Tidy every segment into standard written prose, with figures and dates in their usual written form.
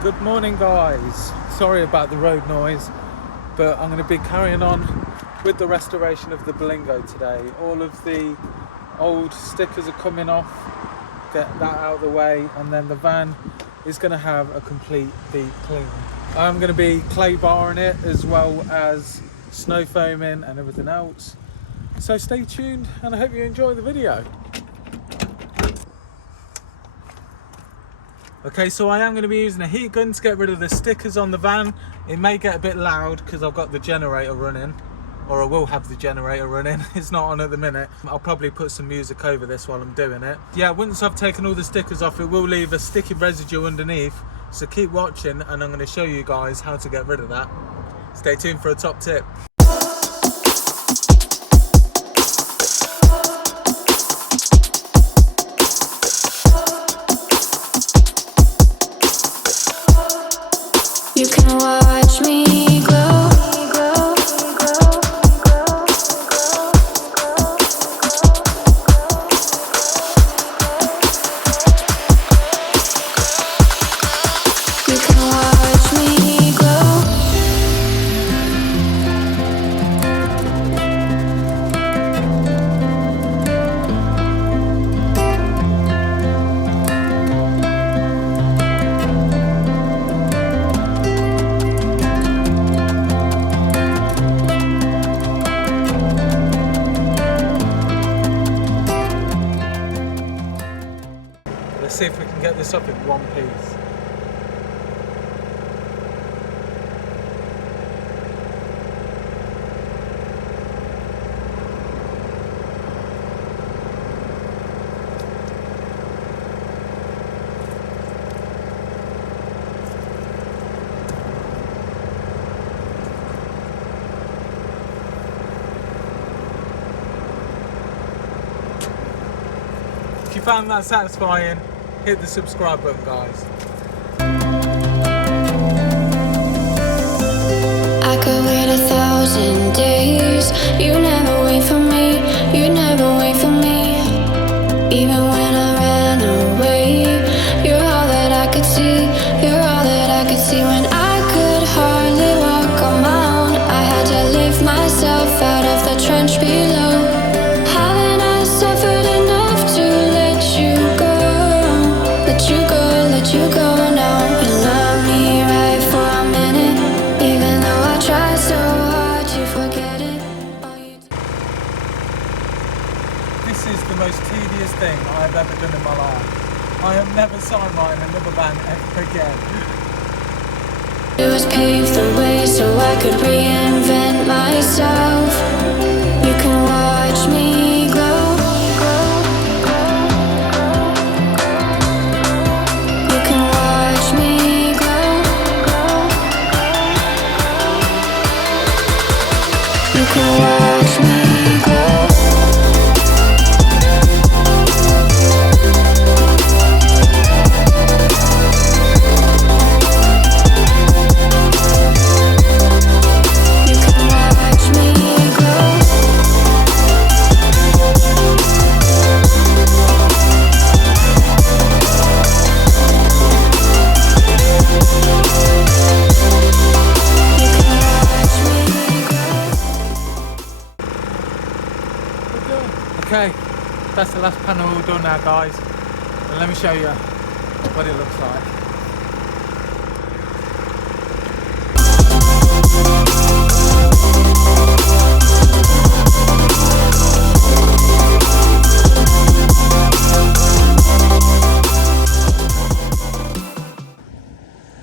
Good morning, guys. Sorry about the road noise, but I'm going to be carrying on with the restoration of the Berlingo today. All of the old stickers are coming off, get that out of the way, and then the van is going to have a complete deep clean. I'm going to be clay barring it as well as snow foaming and everything else. So stay tuned and I hope you enjoy the video. Okay, so I am going to be using a heat gun to get rid of the stickers on the van. It may get a bit loud because I've got the generator running, or I will have the generator running. It's not on at the minute. I'll probably put some music over this while I'm doing it. Yeah, once I've taken all the stickers off, it will leave a sticky residue underneath. So keep watching and I'm going to show you guys how to get rid of that. Stay tuned for a top tip. You can watch me glow. You can watch me glow. Let's see if we can get this up in one piece. If you found that satisfying, hit the subscribe button, guys. I could wait 1,000 days. You never wait for me. You never wait for me. Even when I ran away, you're all that I could see. You're all that I could see. When I could hardly walk on my own, I had to lift myself out of the trench below. Haven't I suffered enough to let you go? Let you go now. You love me right for a minute, even though I try so hard to forget it. This is the most tedious thing I've ever done in my life. I am never sideline another van ever again. It was paved the way so I could reinvent myself. You can watch me glow. You can watch me glow. You can watch me glow. Okay, that's the last panel all done now, guys. And let me show you what it looks like.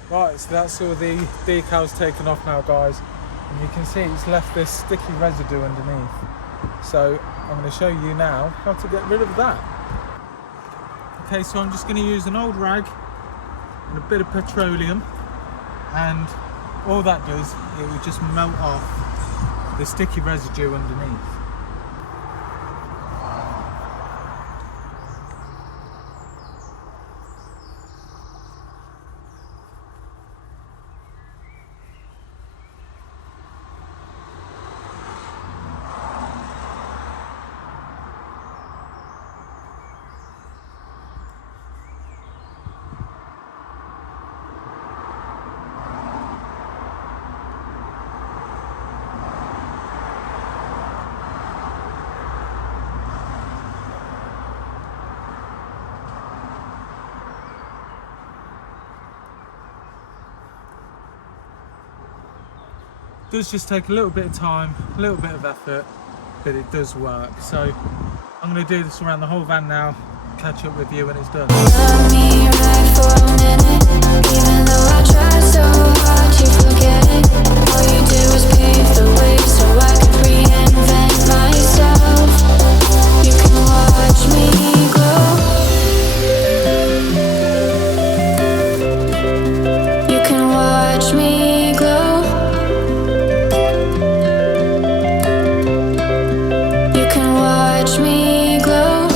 Right, so that's all the decals taken off now, guys. And you can see it's left this sticky residue underneath. So I'm going to show you now how to get rid of that. Okay, so I'm just going to use an old rag and a bit of petroleum, and all that does, it will just melt off the sticky residue underneath. does just take a little bit of time, a little bit of effort, but it does work. So I'm going to do this around the whole van now, catch up with you when it's done. Love me right for a minute, even though I try so hard to forget it. All you did was pave the way so I could reinvent myself. You can watch me grow. You can watch me glow. You can watch me glow.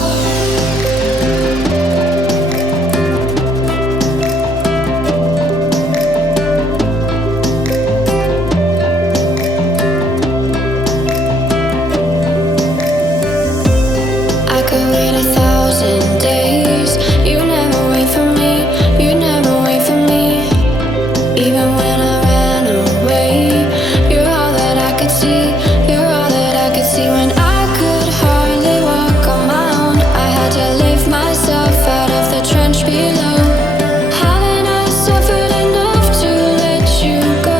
I could wait 1,000 days. You never wait for me. You never wait for me. Even when I ran away, you're all that I could see. You're all that I could see. When I could hardly walk on my own, I had to lift myself out of the trench below. Haven't I suffered enough to let you go?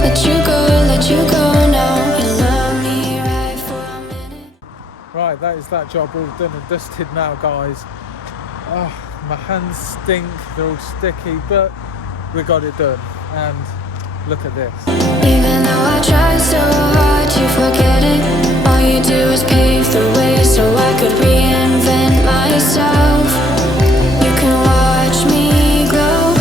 Let you go, let you go now. You love me right for a minute. Right, that is that job all done and dusted now, guys. Oh, my hands stink, they're all sticky, but we got it done. And look at this. Even though I try so hard to forget it, all you do is pave the way so I could reinvent myself. You can watch me glow.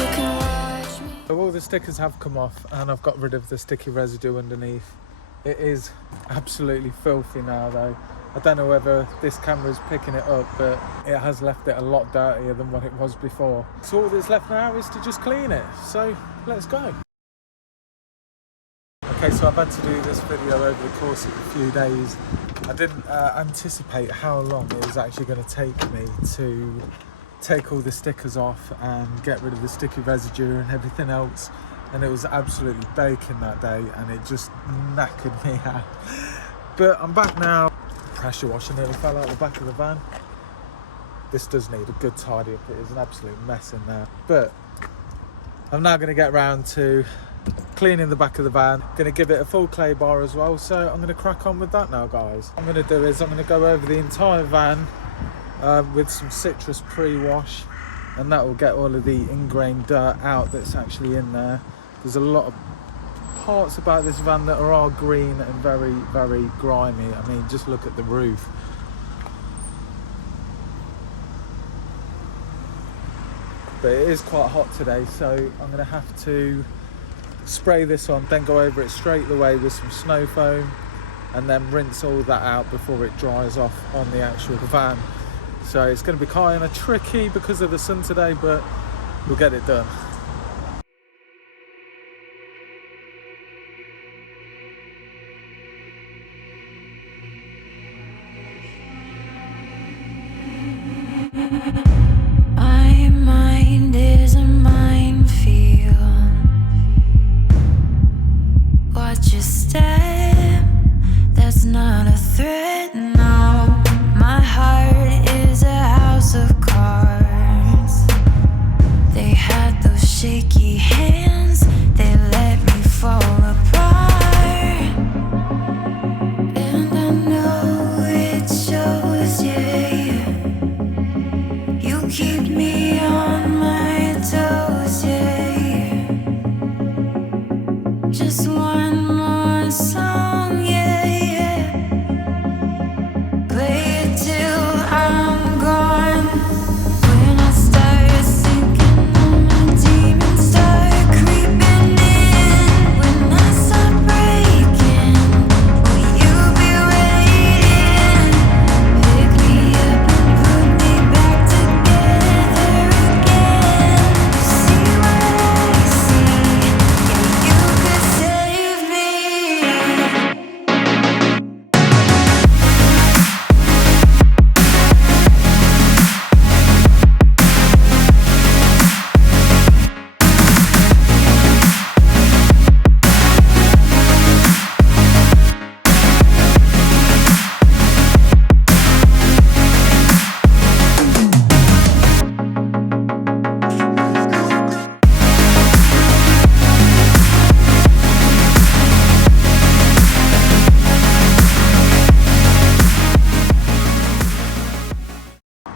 You can watch me. So all the stickers have come off and I've got rid of the sticky residue underneath. It is absolutely filthy now though. I don't know whether this camera's picking it up, but it has left it a lot dirtier than what it was before. So all that's left now is to just clean it. So let's go. Okay, so I've had to do this video over the course of a few days. I didn't anticipate how long it was actually going to take me to take all the stickers off and get rid of the sticky residue and everything else. And it was absolutely baking that day and it just knackered me out. But I'm back now. Pressure washer nearly fell out the back of the van. This does need a good tidy up. It is an absolute mess in there. But I'm now going to get round to cleaning the back of the van. Going to give it a full clay bar as well. So I'm going to crack on with that now, guys. What I'm going to do is I'm going to go over the entire van with some citrus pre-wash, and that will get all of the ingrained dirt out that's actually in there. There's a lot of parts about this van that are all green and very, very grimy. I mean, just look at the roof. But it is quite hot today, so I'm going to have to spray this on, then go over it straight away with some snow foam, and then rinse all that out before it dries off on the actual van. So it's going to be kind of tricky because of the sun today, but we'll get it done. My mind is a minefield. Watch your step, that's not a threat, no. My heart is a house of cards. They had those shaky hands, they let me fall apart. And I know it shows, yeah. You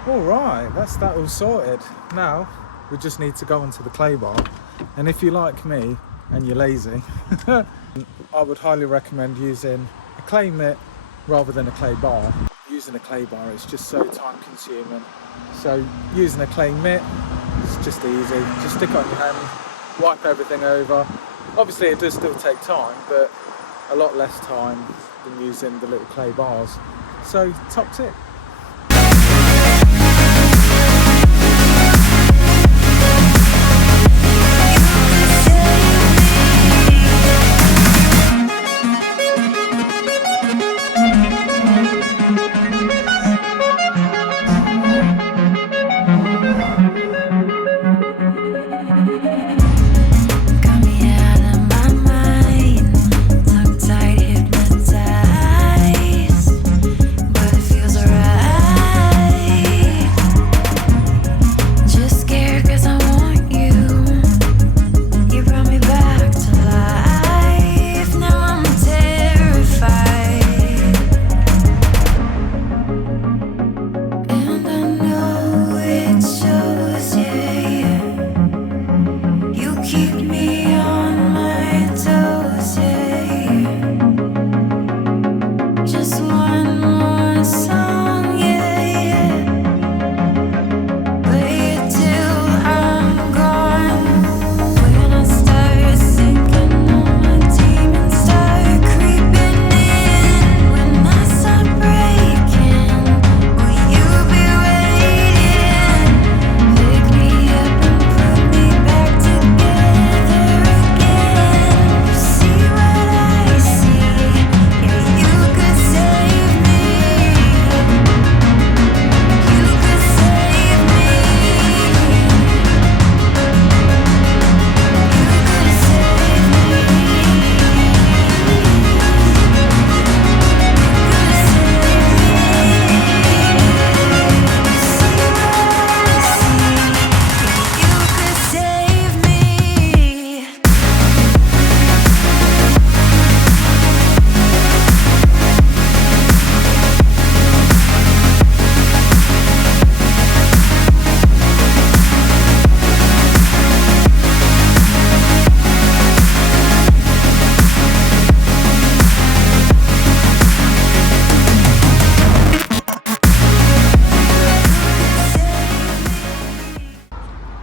All right, that's that all sorted. Now we just need to go onto the clay bar, and if you're like me and you're lazy, I would highly recommend using a clay mitt rather than a clay bar. Using a clay bar is just so time consuming, so using a clay mitt is just easy. Just stick it on your hand, wipe everything over. Obviously it does still take time, but a lot less time than using the little clay bars, so top tip.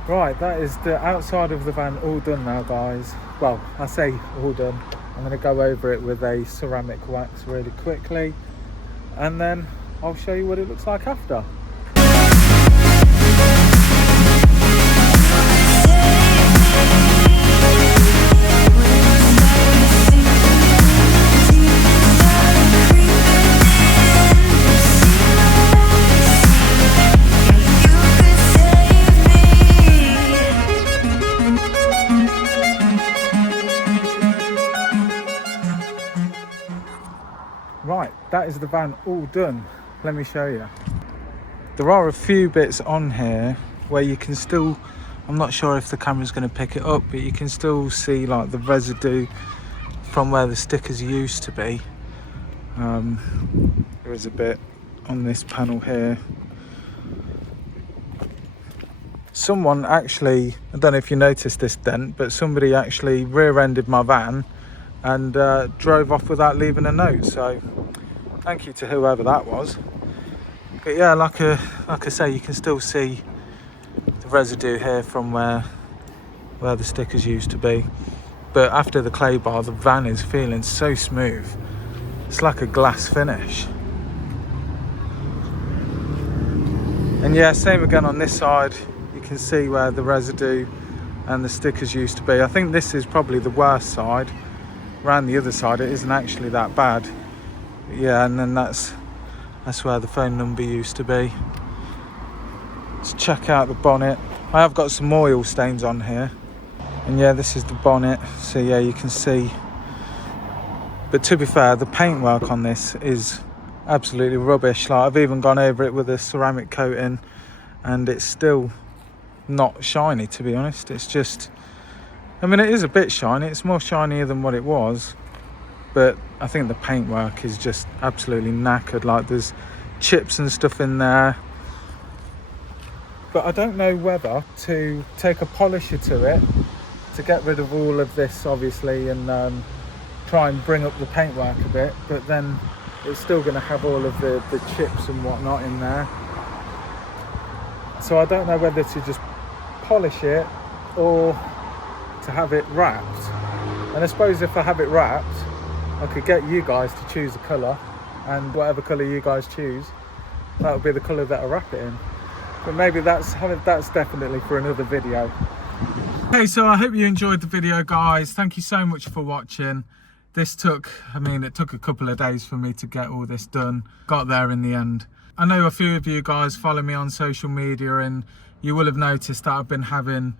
Right, that is the outside of the van all done now, guys. Well, I say all done. I'm going to go over it with a ceramic wax really quickly, and then I'll show you what it looks like after. Right, that is the van all done. Let me show you. There are a few bits on here where you can still, I'm not sure if the camera's going to pick it up, but you can still see like the residue from where the stickers used to be. There is a bit on this panel here. Someone actually, I don't know if you noticed this dent, but somebody actually rear-ended my van and drove off without leaving a note, so thank you to whoever that was. But yeah, like I say, you can still see the residue here from where the stickers used to be. But after the clay bar, the van is feeling so smooth. It's like a glass finish. And yeah, same again on this side. You can see where the residue and the stickers used to be. I think this is probably the worst side. Around the other side, it isn't actually that bad. But yeah, and then that's where the phone number used to be. Let's check out the bonnet. I have got some oil stains on here. And yeah, this is the bonnet. So yeah, you can see. But to be fair, the paintwork on this is absolutely rubbish. Like, I've even gone over it with a ceramic coating and it's still not shiny, to be honest. It's just, I mean, it is a bit shiny. It's more shinier than what it was, but I think the paintwork is just absolutely knackered. Like, there's chips and stuff in there. but I don't know whether to take a polisher to it to get rid of all of this, obviously, and try and bring up the paintwork a bit, but then it's still going to have all of the chips and whatnot in there. So I don't know whether to just polish it or to have it wrapped. And I suppose if I have it wrapped, I could get you guys to choose a colour, and whatever colour you guys choose, that would be the colour that I wrap it in. But maybe that's definitely for another video. Okay, so I hope you enjoyed the video, guys. Thank you so much for watching. This took, it took a couple of days for me to get all this done. Got there in the end. I know a few of you guys follow me on social media, and you will have noticed that I've been having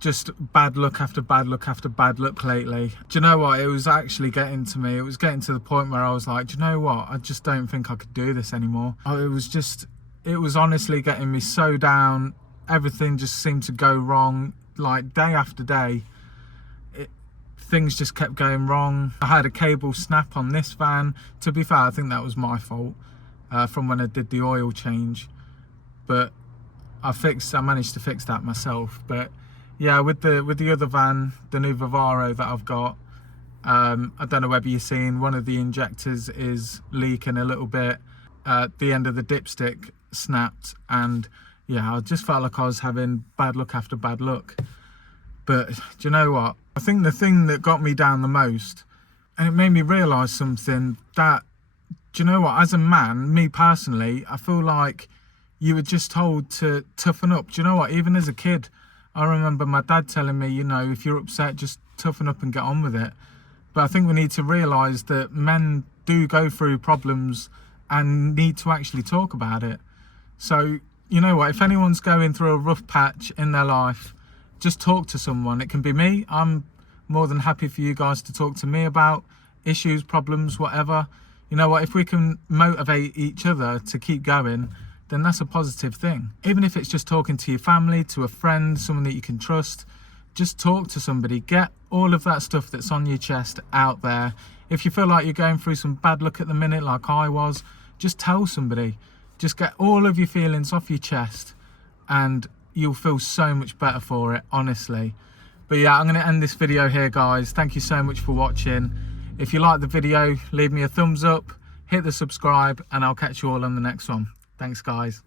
just bad luck after bad luck after bad luck lately. Do you know what? It was actually getting to me. It was getting to the point where I was like, do you know what? I just don't think I could do this anymore. It was honestly getting me so down. Everything just seemed to go wrong, like day after day. Things just kept going wrong. I had a cable snap on this van. To be fair, I think that was my fault from when I did the oil change. But I managed to fix that myself. But yeah, with the other van, the new Vivaro that I've got, I don't know whether you've seen, one of the injectors is leaking a little bit. The end of the dipstick snapped, and yeah, I just felt like I was having bad luck after bad luck. But do you know what? I think the thing that got me down the most, and it made me realise something, that, do you know what, as a man, me personally, I feel like you were just told to toughen up. Do you know what, even as a kid, I remember my dad telling me, you know, if you're upset, just toughen up and get on with it. But I think we need to realise that men do go through problems and need to actually talk about it. So, you know what, if anyone's going through a rough patch in their life, just talk to someone. It can be me. I'm more than happy for you guys to talk to me about issues, problems, whatever. You know what, if we can motivate each other to keep going, then that's a positive thing. Even if it's just talking to your family, to a friend, someone that you can trust, just talk to somebody. Get all of that stuff that's on your chest out there. If you feel like you're going through some bad luck at the minute, like I was, just tell somebody. Just get all of your feelings off your chest, and you'll feel so much better for it, honestly. But yeah, I'm going to end this video here, guys. Thank you so much for watching. If you like the video, leave me a thumbs up, hit the subscribe, and I'll catch you all on the next one. Thanks, guys.